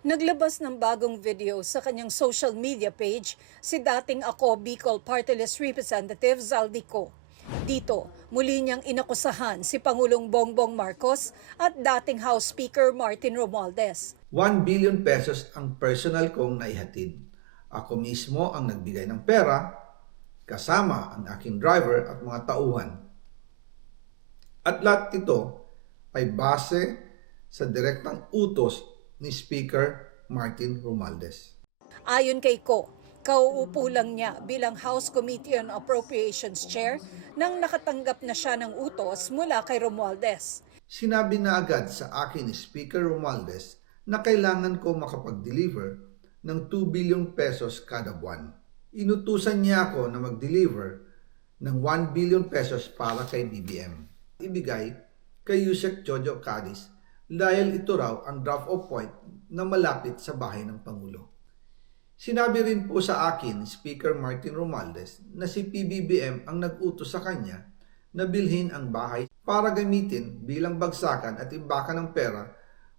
Naglabas ng bagong video sa kanyang social media page si dating Ako Bicol Party List Representative Zaldico. Dito, muli niyang inakusahan si Pangulong Bongbong Marcos at dating House Speaker Martin Romualdez. 1 billion pesos ang personal kong naihatid. Ako mismo ang nagbigay ng pera, kasama ang aking driver at mga tauhan. At lahat ito ay base sa direktang utos ni Speaker Martin Romualdez. Ayon kay Ko, kauupo lang niya bilang House Committee on Appropriations Chair nang nakatanggap na siya ng utos mula kay Romualdez. Sinabi na agad sa akin ni Speaker Romualdez na kailangan ko makapag-deliver ng 2 billion pesos kada buwan. Inutusan niya ako na mag-deliver ng 1 billion pesos para kay BBM. Ibigay kay Yusek Jojo Cadiz dahil ito raw ang drop-off point na malapit sa bahay ng Pangulo. Sinabi rin po sa akin ni Speaker Martin Romualdez na si PBBM ang nag-utos sa kanya na bilhin ang bahay para gamitin bilang bagsakan at imbakan ng pera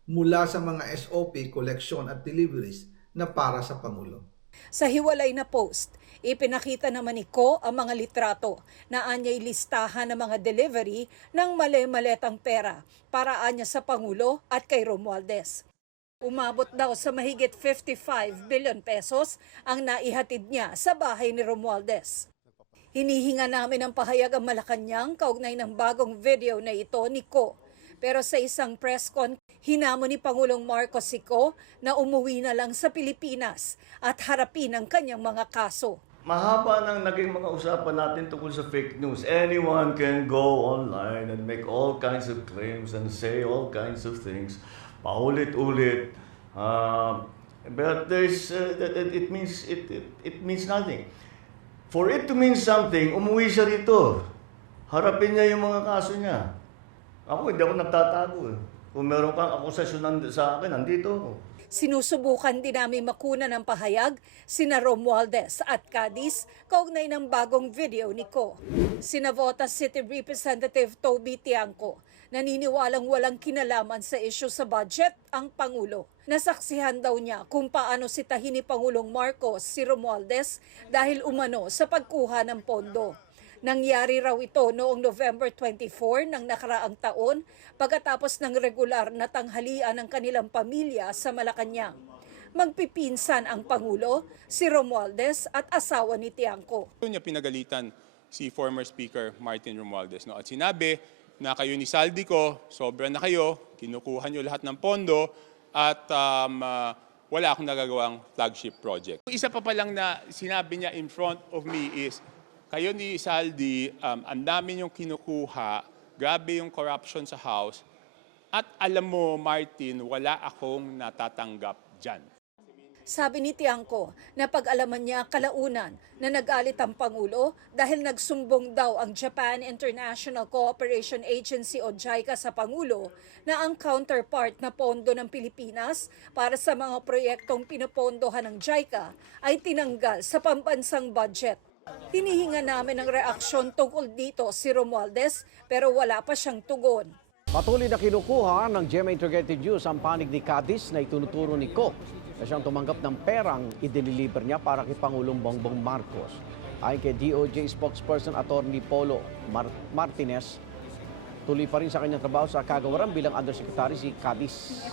mula sa mga SOP, koleksyon at deliveries na para sa Pangulo. Sa hiwalay na post, ipinakita naman ni Ko ang mga litrato na anyay listahan ng mga delivery ng mali-maletang pera para anya sa Pangulo at kay Romualdez. Umabot daw sa mahigit 55 billion pesos ang naihatid niya sa bahay ni Romualdez. Hinihinga namin ang pahayag ang Malacanang kaugnay ng bagong video na ito ni Ko. Pero sa isang press con, hinamon ni Pangulong Marcos si Ko na umuwi na lang sa Pilipinas at harapin ang kanyang mga kaso. Mahaba nang naging mga usapan natin tungkol sa fake news. Anyone can go online and make all kinds of claims and say all kinds of things. Paulit-ulit. But it means nothing. For it to mean something, umuwi siya rito. Harapin niya yung mga kaso niya. Ako, hindi ako nagtatago. Kung meron kang akusasyon sa akin, nandito ako. Sinusubukan din namin makuna ng pahayag sina Romualdez at Cadiz kaugnay ng bagong video ni Ko. Sina Navotas City Representative Toby Tiangco, naniniwalang walang kinalaman sa isyu sa budget ang Pangulo. Nasaksihan daw niya kung paano sitahin ni Pangulong Marcos si Romualdez dahil umano sa pagkuha ng pondo. Nangyari raw ito noong November 24 ng nakaraang taon pagkatapos ng regular na tanghalian ng kanilang pamilya sa Malacanang. Magpipinsan ang Pangulo, si Romualdez at asawa ni Tiangco. Niya pinagalitan si former Speaker Martin Romualdez. No? At sinabi na kayo ni Zaldico, sobra na kayo, kinukuha niyo lahat ng pondo at wala akong nagagawang flagship project. Isa pa lang na sinabi niya in front of me is, kayo ni Zaldi, ang dami yung kinukuha, grabe yung corruption sa House, at alam mo, Martin, wala akong natatanggap dyan. Sabi ni Tiangco na pag-alaman niya kalaunan na nagalit ang Pangulo dahil nagsumbong daw ang Japan International Cooperation Agency o JICA sa Pangulo na ang counterpart na pondo ng Pilipinas para sa mga proyektong pinopondohan ng JICA ay tinanggal sa pambansang budget. Hinihinga namin ng reaksyon tungkol dito si Romualdez pero wala pa siyang tugon. Patuloy na kinukuha ng GMA Integrated News ang panig ni Cadiz na itunuturo ni Ko na siyang tumanggap ng perang i-deliver niya para kay Pangulong Bongbong Marcos. Ayon kay DOJ spokesperson Attorney Polo Martinez, tuloy pa rin sa kanyang trabaho sa kagawaran bilang undersecretary si Cadiz.